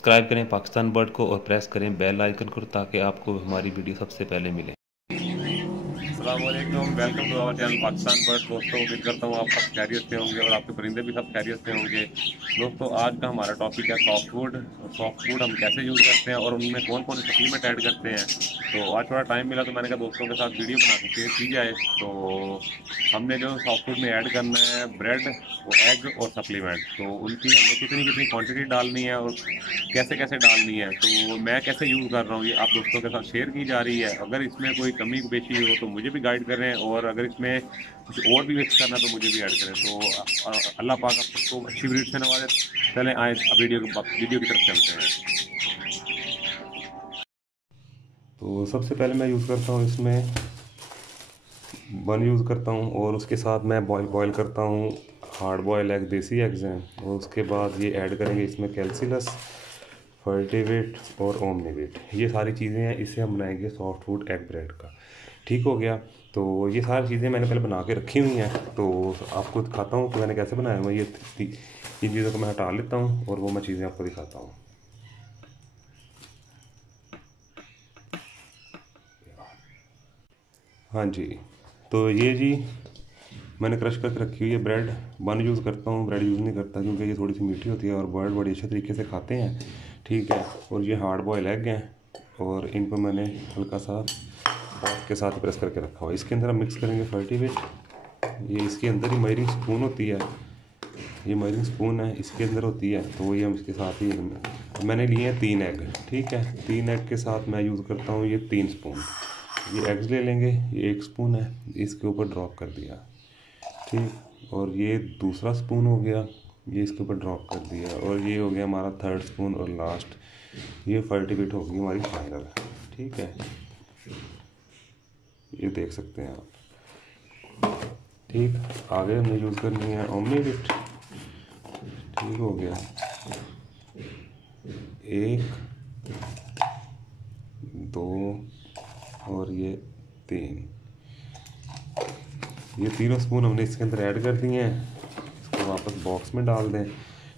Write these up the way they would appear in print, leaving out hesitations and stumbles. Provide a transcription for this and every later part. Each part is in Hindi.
सब्सक्राइब करें पाकिस्तान बर्ड को और प्रेस करें बेल आइकन को ताकि आपको हमारी वीडियो सबसे पहले मिले। अस्सलामुअलैकुम, welcome to our channel Pakistan bird. दोस्तों, उम्मीद करता हूँ आप सब खैरियत से होंगे और आपके परिंदे भी सब खैरियत से होंगे। दोस्तों, आज का हमारा टॉपिक है सॉफ्ट फूड। सॉफ्ट फूड हम कैसे यूज़ करते हैं और उनमें कौन कौन से सप्लीमेंट ऐड करते हैं। तो आज थोड़ा टाइम मिला तो मैंने कहा दोस्तों के साथ वीडियो बना के शेयर की जाए। तो हमने जो सॉफ्ट फूड में ऐड करना है ब्रेड, वो एग और सप्लीमेंट, तो उनकी हमें कितनी कितनी क्वांटिटी डालनी है और कैसे कैसे डालनी है, तो मैं कैसे यूज़ कर रहा हूँ ये आप दोस्तों के साथ शेयर की जा रही है। अगर इसमें कोई कमी बेशी हो तो मुझे भी गाइड करें और अगर इसमें कुछ और भी मिक्स करना तो मुझे भी ऐड करें। तो अल्लाह पाक आप सबको अच्छी ब्रीड से नवाजे। चलें आए वीडियो की तरफ चलते हैं। तो सबसे पहले मैं यूज़ करता हूँ इसमें बन यूज़ करता हूँ और उसके साथ मैं बॉयल करता हूँ हार्ड बॉयल एग, देसी एग्स हैं। और उसके बाद ये ऐड करेंगे इसमें कैल्सिलस, फर्टिवेट और ओमनीवेट, ये सारी चीज़ें हैं। इससे हम बनाएंगे सॉफ्ट फूड एग ब्रेड का। ठीक हो गया। तो ये सारी चीज़ें मैंने पहले बना के रखी हुई हैं, तो आपको दिखाता हूँ कि मैंने कैसे बनाया हुआ। ये इन चीज़ों को मैं हटा लेता हूँ और वो मैं चीज़ें आपको दिखाता हूँ। हाँ जी, तो ये जी मैंने क्रश करके रखी हुई है ब्रेड। बन यूज़ करता हूँ, ब्रेड यूज़ नहीं करता क्योंकि ये थोड़ी सी मीठी होती है और बर्ड बड़ी अच्छे तरीके से खाते हैं। ठीक है। और ये हार्ड बॉयल एग हैं और इनको मैंने हल्का सा फॉर्क के साथ प्रेस करके रखा हुआ है। इसके अंदर हम मिक्स करेंगे फर्टिवेट। ये इसके अंदर ही मयरिंग स्पून होती है, ये मयरिंग स्पून है इसके अंदर होती है, तो वही हम इसके साथ ही मैंने लिए हैं 3 एग। ठीक है, 3 एग के साथ मैं यूज़ करता हूँ ये 3 स्पून। ये एग्स ले लेंगे, ये 1 स्पून है, इसके ऊपर ड्रॉप कर दिया। ठीक, और ये दूसरा स्पून हो गया, ये इसके ऊपर ड्रॉप कर दिया। और ये हो गया हमारा 3rd स्पून और लास्ट ये फर्टिवेट होगी हमारी फाइनल। ठीक है, ये देख सकते हैं आप। ठीक, आगे हमने यूज़ करनी है ओमनीवेट। ठीक हो गया, 1 2 और ये 3, ये तीनों स्पून हमने इसके अंदर ऐड कर दिए हैं। इसको वापस बॉक्स में डाल दें।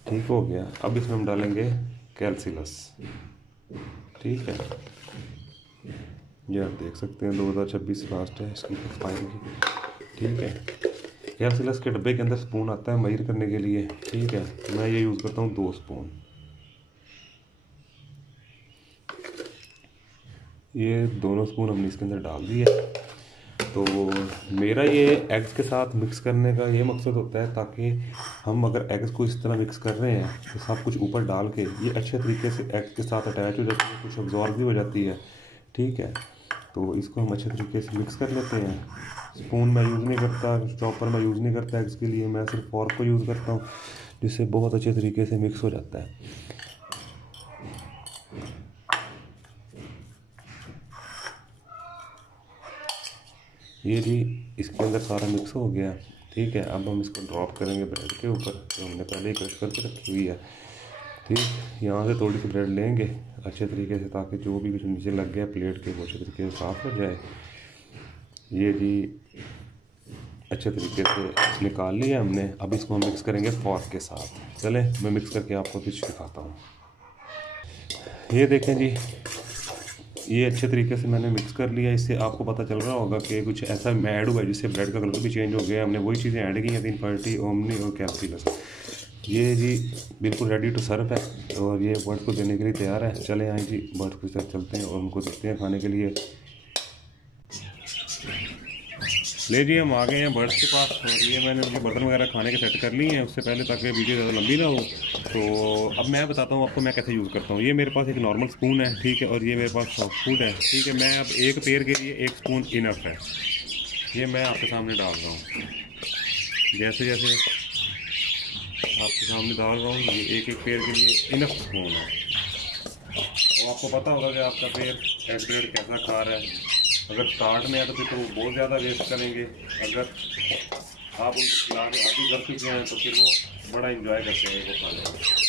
ठीक हो गया। अब इसमें हम डालेंगे कैल्सिलस। ठीक है, ये आप देख सकते हैं 2026 लास्ट है इसकी एक्सपायरी की। ठीक है, कैल्सिलस के डब्बे के अंदर स्पून आता है महीर करने के लिए। ठीक है, मैं ये यूज़ करता हूँ 2 स्पून। ये दोनों स्पून हमने इसके अंदर डाल दिए। तो मेरा ये एग्स के साथ मिक्स करने का ये मकसद होता है ताकि हम अगर एग्स को इस तरह मिक्स कर रहे हैं तो सब कुछ ऊपर डाल के ये अच्छे तरीके से एग्स के साथ अटैच हो जाती है, कुछ अब्जॉर्ब भी हो जाती है। ठीक है, तो इसको हम अच्छे तरीके से मिक्स कर लेते हैं। स्पून मैं यूज़ नहीं करता, चॉपर मैं यूज़ नहीं करता एग्स के लिए, मैं सिर्फ फॉर्क को यूज़ करता हूँ जिससे बहुत अच्छे तरीके से मिक्स हो जाता है। ये जी इसके अंदर सारा मिक्स हो गया। ठीक है, अब हम इसको ड्रॉप करेंगे ब्रेड के ऊपर जो हमने पहले ही क्रश करके रखी हुई है। ठीक, यहाँ से थोड़ी सी ब्रेड लेंगे अच्छे तरीके से ताकि जो भी कुछ नीचे लग गया प्लेट के वो अच्छे तरीके से साफ़ हो जाए। ये जी अच्छे तरीके से निकाल लिया हमने। अब इसको हम मिक्स करेंगे फॉर्क के साथ। चले मैं मिक्स करके आपको कुछ दिखाता हूँ। ये देखें जी, ये अच्छे तरीके से मैंने मिक्स कर लिया। इससे आपको पता चल रहा होगा कि कुछ ऐसा ऐड हुआ है जिससे ब्रेड का कलर भी चेंज हो गया। हमने वही चीज़ें ऐड की हैं 3 फर्टी, ओमनी और कैल्सिलस। ये जी बिल्कुल रेडी टू सर्व है और ये बर्ड को देने के लिए तैयार है। चले आए जी बर्ड के साथ चलते हैं और उनको देते हैं खाने के लिए। ले जी हम आ गए हैं बर्ड्स के पास और ये मैंने उनके बर्तन वगैरह खाने के सेट कर लिए हैं उससे पहले ताकि वीडियो ज़्यादा लंबी ना हो। तो अब मैं बताता हूँ आपको मैं कैसे यूज़ करता हूँ। ये मेरे पास एक नॉर्मल स्पून है। ठीक है, और ये मेरे पास सॉफ्ट फूड है। ठीक है, मैं अब एक पेयर के लिए 1 स्पून इनफ है। ये मैं आपके सामने डाल रहा हूँ, जैसे जैसे आपके सामने डाल रहा हूँ ये एक पेयर के लिए इनफ स्पून है। तो आपको पता होगा कि आपका पेयर एग ब्रेड कैसा खा रहा है। अगर स्टार्ट में है तो फिर तो वो बहुत ज़्यादा वेस्ट करेंगे। अगर आप उनको खिला के आदि कर चुके हैं तो फिर वो बड़ा इंजॉय करते हैं वो खाने में।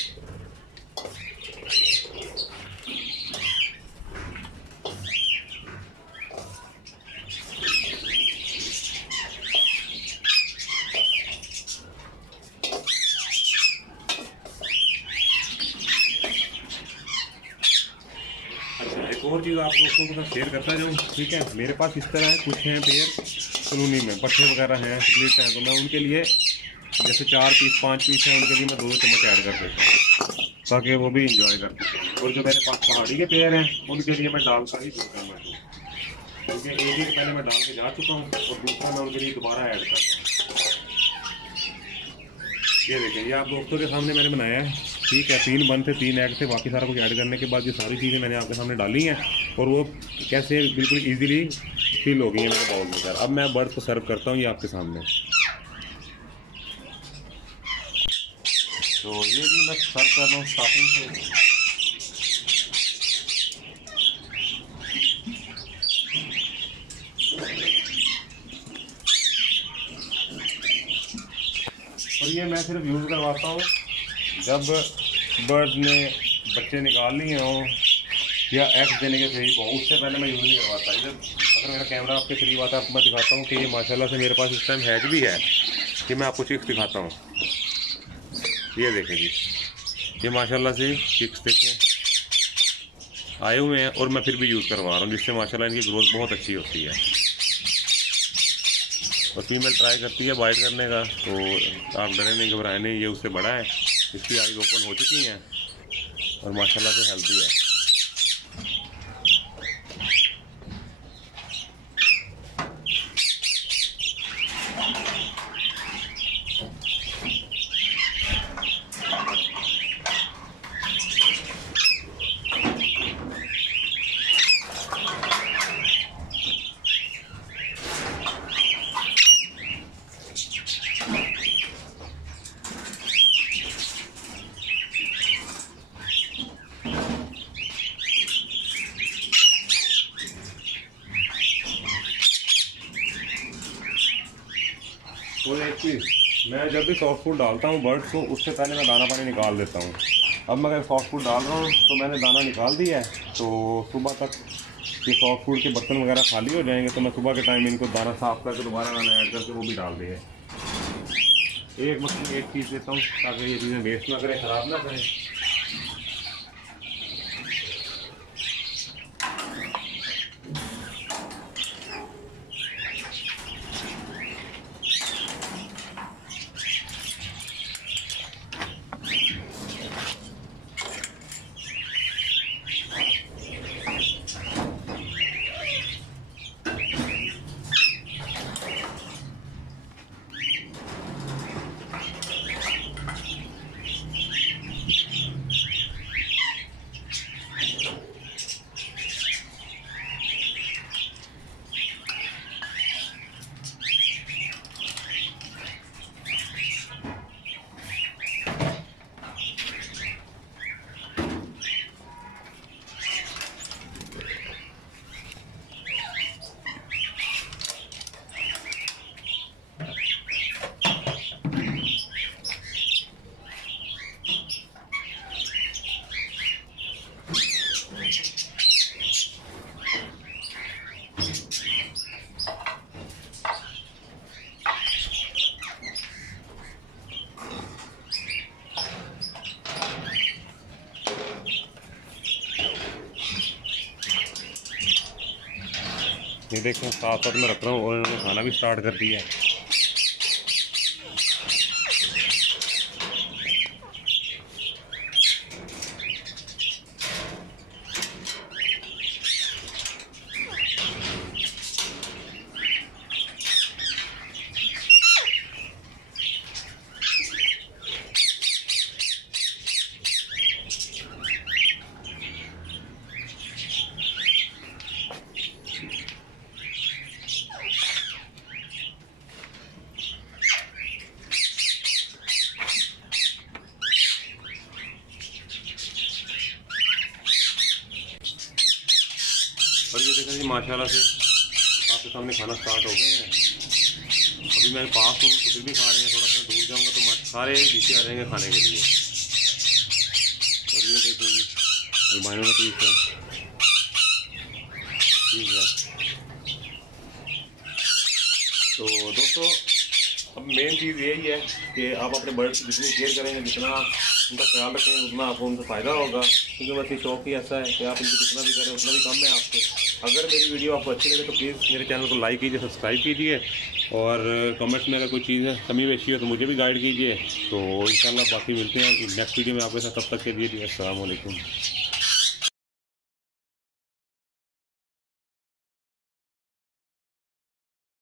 एक और चीज़ आप दोस्तों के साथ शेयर करता जाऊँ, ठीक है। मेरे पास इस तरह है, कुछ हैं पेयर कॉलोनी में, पट्टे वगैरह हैं, स्प्लिट हैं, तो मैं उनके लिए जैसे 4 पीस 5 पीस हैं, उनके लिए मैं 2 चम्मच ऐड कर देता हूँ ताकि वो भी इंजॉय कर सकें। और जो मेरे पास पहाड़ी के पेयर हैं उनके लिए मैं डाल कर ही 2 चम्मच दूँ, क्योंकि एक पहले मैं डाल के जा चुका हूँ और दूसरा मैं उनके लिए दोबारा ऐड कर रहा हूँ। ये देखें, ये आप दोस्तों के सामने मैंने बनाया है, ठीक है। 3 बन थे, 3 एग थे, बाकी सारा कुछ ऐड करने के बाद ये सारी चीज़ें मैंने आपके सामने डाली हैं और वो कैसे बिल्कुल ईजिली फिल हो गई है मेरे बाउल में। अब मैं बर्ड को सर्व करता हूँ ये आपके सामने। तो ये भी मैं सर्व कर रहा हूँ स्टार्टिंग से। और ये मैं सिर्फ यूज़ करवाता हूँ जब बर्ड ने बच्चे निकाल लिए हों या एग्स देने के करीब हो, उससे पहले मैं यूज़ नहीं करवाता। इधर अगर मेरा कैमरा आपके करीब आता है आपको मैं दिखाता हूँ कि ये माशाल्लाह से मेरे पास इस टाइम हैच भी है। कि मैं आपको चिक्स दिखाता हूँ, ये देखें जी, ये माशाल्लाह से चिक्स देखें आए हुए हैं और मैं फिर भी यूज़ करवा रहा हूँ, जिससे माशाल्लाह इनकी ग्रोथ बहुत अच्छी होती है। और फीमेल ट्राई करती है बाइट करने का, तो आप डरे नहीं, घबराए नहीं, ये उससे बड़ा है, इसकी आइज़ ओपन हो चुकी हैं और माशाल्लाह से हेल्दी है। और एक चीज़, मैं जब भी सॉफ्ट फूड डालता हूँ बर्ड्स को, उससे पहले मैं दाना पानी निकाल देता हूँ। अब मैं अगर सॉफ्ट फूड डाल रहा हूँ तो मैंने दाना निकाल दिया है, तो सुबह तक ये सॉफ्ट फूड के बर्तन वगैरह खाली हो जाएंगे, तो मैं सुबह के टाइम इनको दाना साफ़ करके दोबारा दाना ऐड करके वो भी डाल दिए। एक चीज़ देता हूँ ताकि ये चीज़ें वेस्ट ना करें, ख़राब ना करें। ये देखें, साथ साथ में रख रहा हूँ और इन्होंने खाना भी स्टार्ट कर दिया है। और ये देखें जी, माशाल्लाह से आपके सामने खाना स्टार्ट हो गए हैं। अभी मैं पास हूँ तो फिर भी खा रहे हैं, थोड़ा सा दूर जाऊँगा तो सारे पीछे आ जाएंगे खाने के लिए। और ये देखो जी, अल्बाइनो का पीस है, ठीक है। तो दोस्तों, अब मेन चीज़ यही है कि आप अपने बर्ड्स की जितनी केयर करेंगे, जितना उनका ख्याल रखेंगे, उतना आपको उनसे फ़ायदा होगा। क्योंकि बस ये शौक ही ऐसा है कि आप इनको जितना भी करें उतना भी कम है आपको। अगर मेरी वीडियो आपको अच्छी लगे तो प्लीज़ मेरे चैनल को लाइक कीजिए, सब्सक्राइब कीजिए, और कमेंट्स में अगर कोई चीज़ है कमी बेशी हो तो मुझे भी गाइड कीजिए। तो इंशाल्लाह बाकी मिलते हैं नेक्स्ट वीडियो में आपके साथ, तब तक के लिए अस्सलाम वालेकुम।